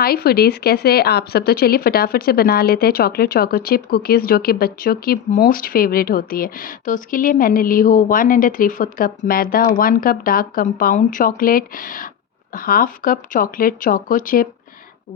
हाय foodies, कैसे हैं आप सब। तो चलिए फटाफट से बना लेते हैं चॉकलेट चोको चिप कुकीज़, जो कि बच्चों की मोस्ट फेवरेट होती है। तो उसके लिए मैंने ली हूँ 1 3/4 कप मैदा, 1 cup dark compound chocolate, half cup chocolate choco chip,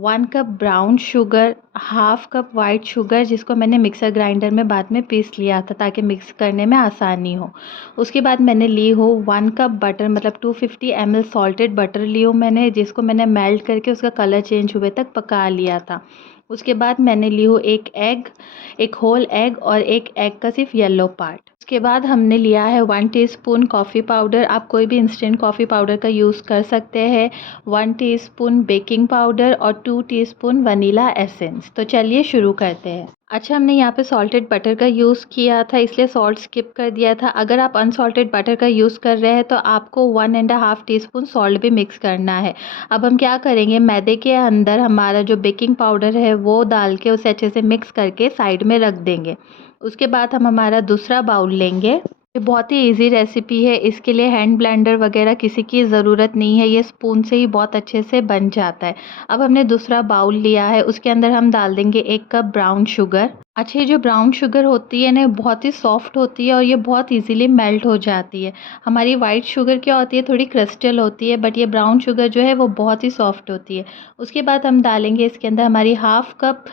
1 cup brown sugar, half cup white sugar, जिसको मैंने मिक्सर ग्राइंडर में बाद में पीस लिया था ताकि मिक्स करने में आसानी हो। उसके बाद मैंने ली हो 1 कप बटर, मतलब 250 ml सॉल्टेड बटर ली हूँ मैंने, जिसको मैंने मेल्ट करके उसका कलर चेंज हुए तक पका लिया था। उसके बाद मैंने ली हूँ एक होल एग और एक एग का सिर्फ येलो पार्ट। उसके बाद हमने लिया है 1 टीस्पून कॉफ़ी पाउडर, आप कोई भी इंस्टेंट कॉफ़ी पाउडर का यूज़ कर सकते हैं, 1 टीस्पून बेकिंग पाउडर और 2 टीस्पून वनीला एसेंस। तो चलिए शुरू करते हैं। अच्छा, हमने यहाँ पे सॉल्टेड बटर का यूज़ किया था, इसलिए सॉल्ट स्किप कर दिया था। अगर आप अनसॉल्टेड बटर का यूज़ कर रहे हैं तो आपको 1.5 टीस्पून सॉल्ट भी मिक्स करना है। अब हम क्या करेंगे, मैदे के अंदर हमारा जो बेकिंग पाउडर है वो डाल के उसे अच्छे से मिक्स करके साइड में रख देंगे। उसके बाद हम हमारा दूसरा बाउल लेंगे। ये बहुत ही इजी रेसिपी है, इसके लिए हैंड ब्लेंडर वगैरह किसी की ज़रूरत नहीं है, ये स्पून से ही बहुत अच्छे से बन जाता है। अब हमने दूसरा बाउल लिया है, उसके अंदर हम डाल देंगे 1 कप ब्राउन शुगर। अच्छा, ये जो ब्राउन शुगर होती है ना, बहुत ही सॉफ्ट होती है और ये बहुत इजीली मेल्ट हो जाती है। हमारी वाइट शुगर क्या होती है, थोड़ी क्रिस्टल होती है, बट ये ब्राउन शुगर जो है वो बहुत ही सॉफ्ट होती है। उसके बाद हम डालेंगे इसके अंदर हमारी half cup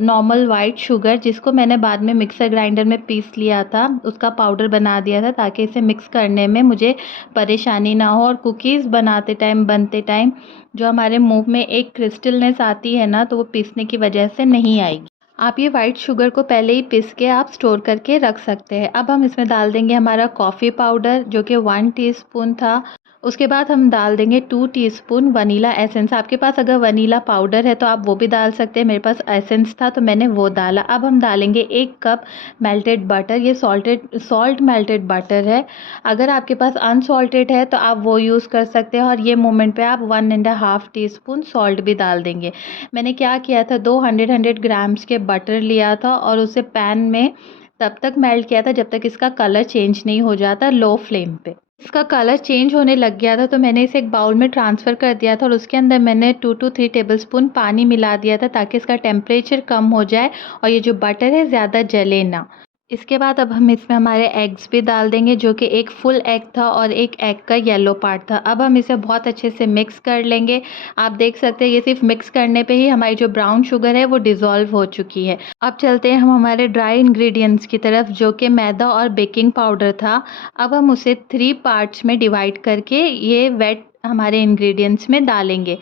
normal white sugar, जिसको मैंने बाद में मिक्सर ग्राइंडर में पीस लिया था, उसका पाउडर बना दिया था ताकि इसे मिक्स करने में मुझे परेशानी ना हो, और कुकीज़ बनाते टाइम, बनते टाइम जो हमारे मुंह में एक क्रिस्टलनेस आती है ना, तो वो पीसने की वजह से नहीं आएगी। आप ये वाइट शुगर को पहले ही पीस के आप स्टोर करके रख सकते हैं। अब हम इसमें डाल देंगे हमारा कॉफ़ी पाउडर, जो कि 1 टीस्पून था। उसके बाद हम डाल देंगे 2 टीस्पून वनीला एसेंस। आपके पास अगर वनीला पाउडर है तो आप वो भी डाल सकते हैं, मेरे पास एसेंस था तो मैंने वो डाला। अब हम डालेंगे 1 कप मेल्टेड बटर, ये सॉल्ट मेल्टेड बटर है। अगर आपके पास अनसॉल्टेड है तो आप वो यूज़ कर सकते हैं, और ये मोमेंट पे आप 1.5 टीस्पून सॉल्ट भी डाल देंगे। मैंने क्या किया था, 200 ग्राम्स के बटर लिया था और उसे पैन में तब तक मेल्ट किया था जब तक इसका कलर चेंज नहीं हो जाता, लो फ्लेम पे। इसका कलर चेंज होने लग गया था तो मैंने इसे एक बाउल में ट्रांसफ़र कर दिया था, और उसके अंदर मैंने 2 to 3 टेबलस्पून पानी मिला दिया था ताकि इसका टेम्परेचर कम हो जाए और ये जो बटर है ज़्यादा जले ना। इसके बाद अब हम इसमें हमारे एग्स भी डाल देंगे, जो कि एक फुल एग था और एक एग का येलो पार्ट था। अब हम इसे बहुत अच्छे से मिक्स कर लेंगे। आप देख सकते हैं ये सिर्फ मिक्स करने पे ही हमारी जो ब्राउन शुगर है वो डिज़ोल्व हो चुकी है। अब चलते हैं हम हमारे ड्राई इंग्रेडिएंट्स की तरफ, जो कि मैदा और बेकिंग पाउडर था। अब हम उसे 3 पार्ट्स में डिवाइड करके ये वेट हमारे इंग्रेडिएंट्स में डालेंगे।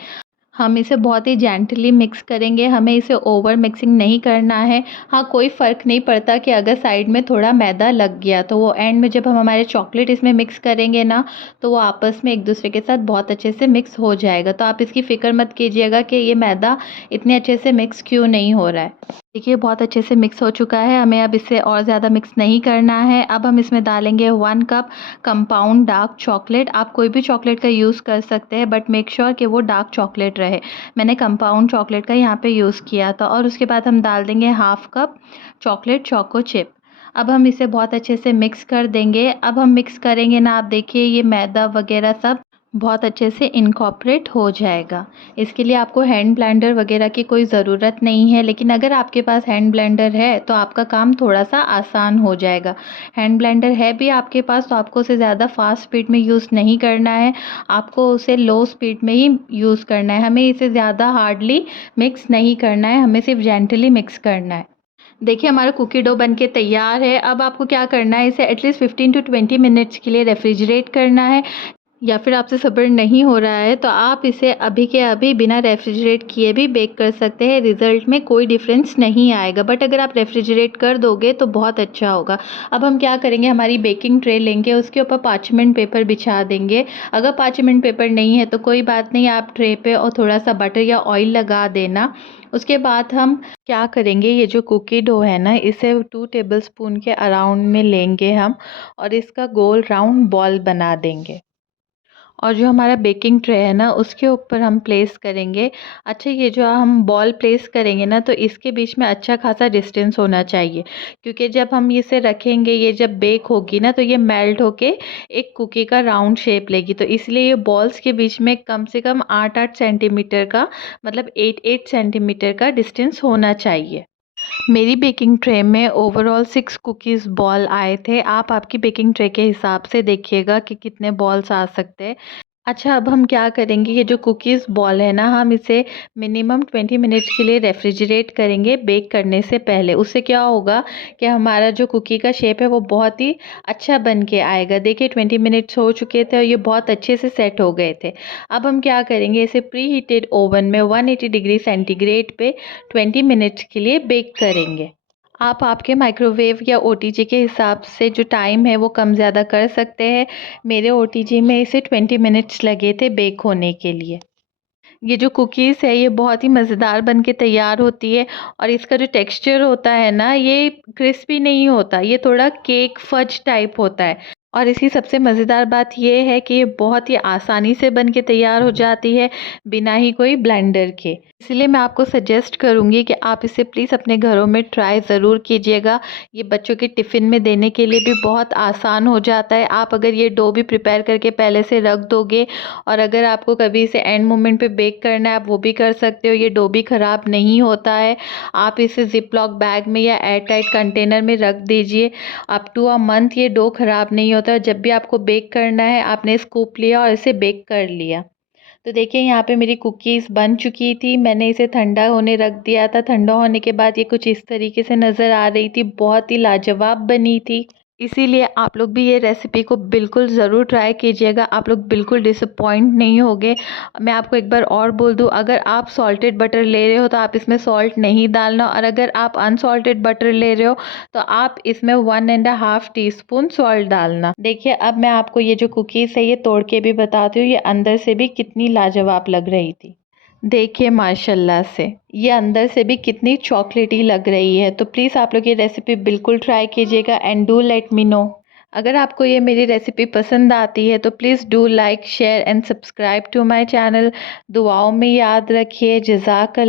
हम इसे बहुत ही जेंटली मिक्स करेंगे, हमें इसे ओवर मिक्सिंग नहीं करना है। हाँ, कोई फ़र्क नहीं पड़ता कि अगर साइड में थोड़ा मैदा लग गया तो वो एंड में जब हम हमारे चॉकलेट इसमें मिक्स करेंगे ना, तो वो आपस में एक दूसरे के साथ बहुत अच्छे से मिक्स हो जाएगा। तो आप इसकी फ़िक्र मत कीजिएगा कि ये मैदा इतने अच्छे से मिक्स क्यों नहीं हो रहा है। देखिए बहुत अच्छे से मिक्स हो चुका है, हमें अब इसे और ज़्यादा मिक्स नहीं करना है। अब हम इसमें डालेंगे 1 कप कंपाउंड डार्क चॉकलेट। आप कोई भी चॉकलेट का यूज़ कर सकते हैं, बट मेक श्योर कि वो डार्क चॉकलेट रहे। मैंने कंपाउंड चॉकलेट का यहाँ पे यूज़ किया था। और उसके बाद हम डाल देंगे half cup chocolate choco chip. अब हम इसे बहुत अच्छे से मिक्स कर देंगे। अब हम मिक्स करेंगे ना, आप देखिए ये मैदा वगैरह सब बहुत अच्छे से इनकॉर्पोरेट हो जाएगा। इसके लिए आपको हैंड ब्लेंडर वगैरह की कोई ज़रूरत नहीं है, लेकिन अगर आपके पास हैंड ब्लेंडर है तो आपका काम थोड़ा-सा आसान हो जाएगा। हैंड ब्लेंडर है भी आपके पास तो आपको उसे ज़्यादा फ़ास्ट स्पीड में यूज़ नहीं करना है, आपको उसे लो स्पीड में ही यूज़ करना है। हमें इसे ज़्यादा हार्डली मिक्स नहीं करना है, हमें सिर्फ जेंटली मिक्स करना है। देखिए हमारा कुकी डो बनके तैयार है। अब आपको क्या करना है, इसे एटलीस्ट 15 टू 20 मिनट्स के लिए रेफ्रिजरेट करना है, या फिर आपसे सब्र नहीं हो रहा है तो आप इसे अभी के अभी बिना रेफ्रिजरेट किए भी बेक कर सकते हैं। रिज़ल्ट में कोई डिफरेंस नहीं आएगा, बट अगर आप रेफ्रिजरेट कर दोगे तो बहुत अच्छा होगा। अब हम क्या करेंगे, हमारी बेकिंग ट्रे लेंगे, उसके ऊपर पार्चमेंट पेपर बिछा देंगे। अगर पार्चमेंट पेपर नहीं है तो कोई बात नहीं, आप ट्रे पे और थोड़ा सा बटर या ऑयल लगा देना। उसके बाद हम क्या करेंगे, ये जो कुकी डो है ना, इसे 2 टेबलस्पून के अराउंड में लेंगे हम, और इसका गोल राउंड बॉल बना देंगे। और जो हमारा बेकिंग ट्रे है ना उसके ऊपर हम प्लेस करेंगे। अच्छा, ये जो हम बॉल प्लेस करेंगे ना तो इसके बीच में अच्छा खासा डिस्टेंस होना चाहिए, क्योंकि जब हम इसे रखेंगे, ये जब बेक होगी ना तो ये मेल्ट होके एक कुकी का राउंड शेप लेगी। तो इसलिए ये बॉल्स के बीच में कम से कम 8-8 सेंटीमीटर का, मतलब 8-8 सेंटीमीटर का डिस्टेंस होना चाहिए। मेरी बेकिंग ट्रे में ओवरऑल 6 कुकीज़ बॉल आए थे। आप आपकी बेकिंग ट्रे के हिसाब से देखिएगा कि कितने बॉल्स आ सकते हैं। अच्छा, अब हम क्या करेंगे, ये जो कुकीज़ बॉल है ना, हम इसे मिनिमम 20 मिनट्स के लिए रेफ्रिजरेट करेंगे बेक करने से पहले। उससे क्या होगा कि हमारा जो कुकी का शेप है वो बहुत ही अच्छा बन के आएगा। देखिए 20 मिनट्स हो चुके थे और ये बहुत अच्छे से सेट हो गए थे। अब हम क्या करेंगे, इसे प्री हीटेड ओवन में 180 डिग्री सेंटीग्रेड पे 20 मिनट्स के लिए बेक करेंगे। आप आपके माइक्रोवेव या ओटीजी के हिसाब से जो टाइम है वो कम ज़्यादा कर सकते हैं। मेरे ओटीजी में इसे 20 मिनट्स लगे थे बेक होने के लिए। ये जो कुकीज़ है ये बहुत ही मज़ेदार बन के तैयार होती है, और इसका जो टेक्सचर होता है ना ये क्रिस्पी नहीं होता, ये थोड़ा केक फज टाइप होता है। और इसकी सबसे मज़ेदार बात ये है कि ये बहुत ही आसानी से बन के तैयार हो जाती है, बिना ही कोई ब्लेंडर के। इसलिए मैं आपको सजेस्ट करूँगी कि आप इसे प्लीज़ अपने घरों में ट्राई ज़रूर कीजिएगा। ये बच्चों के टिफ़िन में देने के लिए भी बहुत आसान हो जाता है। आप अगर ये डो भी प्रिपेयर करके पहले से रख दोगे, और अगर आपको कभी इसे एंड मोमेंट पे बेक करना है, आप वो भी कर सकते हो। ये डो भी ख़राब नहीं होता है। आप इसे ज़िप-लॉक बैग में या एयर टाइट कंटेनर में रख दीजिए। अप टू अ मंथ ये डो ख़राब नहीं होता है। जब भी आपको बेक करना है, आपने स्कूप लिया और इसे बेक कर लिया। तो देखिए यहाँ पे मेरी कुकीज़ बन चुकी थी। मैंने इसे ठंडा होने रख दिया था। ठंडा होने के बाद ये कुछ इस तरीके से नज़र आ रही थी। बहुत ही लाजवाब बनी थी। इसीलिए आप लोग भी ये रेसिपी को बिल्कुल ज़रूर ट्राई कीजिएगा। आप लोग बिल्कुल डिसअपॉइंट नहीं होगे। मैं आपको एक बार और बोल दूँ, अगर आप सॉल्टेड बटर ले रहे हो तो आप इसमें सॉल्ट नहीं डालना, और अगर आप अनसॉल्टेड बटर ले रहे हो तो आप इसमें 1½ टीस्पून सॉल्ट डालना। देखिए अब मैं आपको ये जो कुकीज़ है ये तोड़ के भी बताती हूँ, ये अंदर से भी कितनी लाजवाब लग रही थी। देखिए माशाल्लाह से ये अंदर से भी कितनी चॉकलेटी लग रही है। तो प्लीज़ आप लोग ये रेसिपी बिल्कुल ट्राई कीजिएगा, and do let me know. अगर आपको ये मेरी रेसिपी पसंद आती है तो please do like, share and subscribe to my channel. दुआओं में याद रखिए। जज़ाकल्लाह।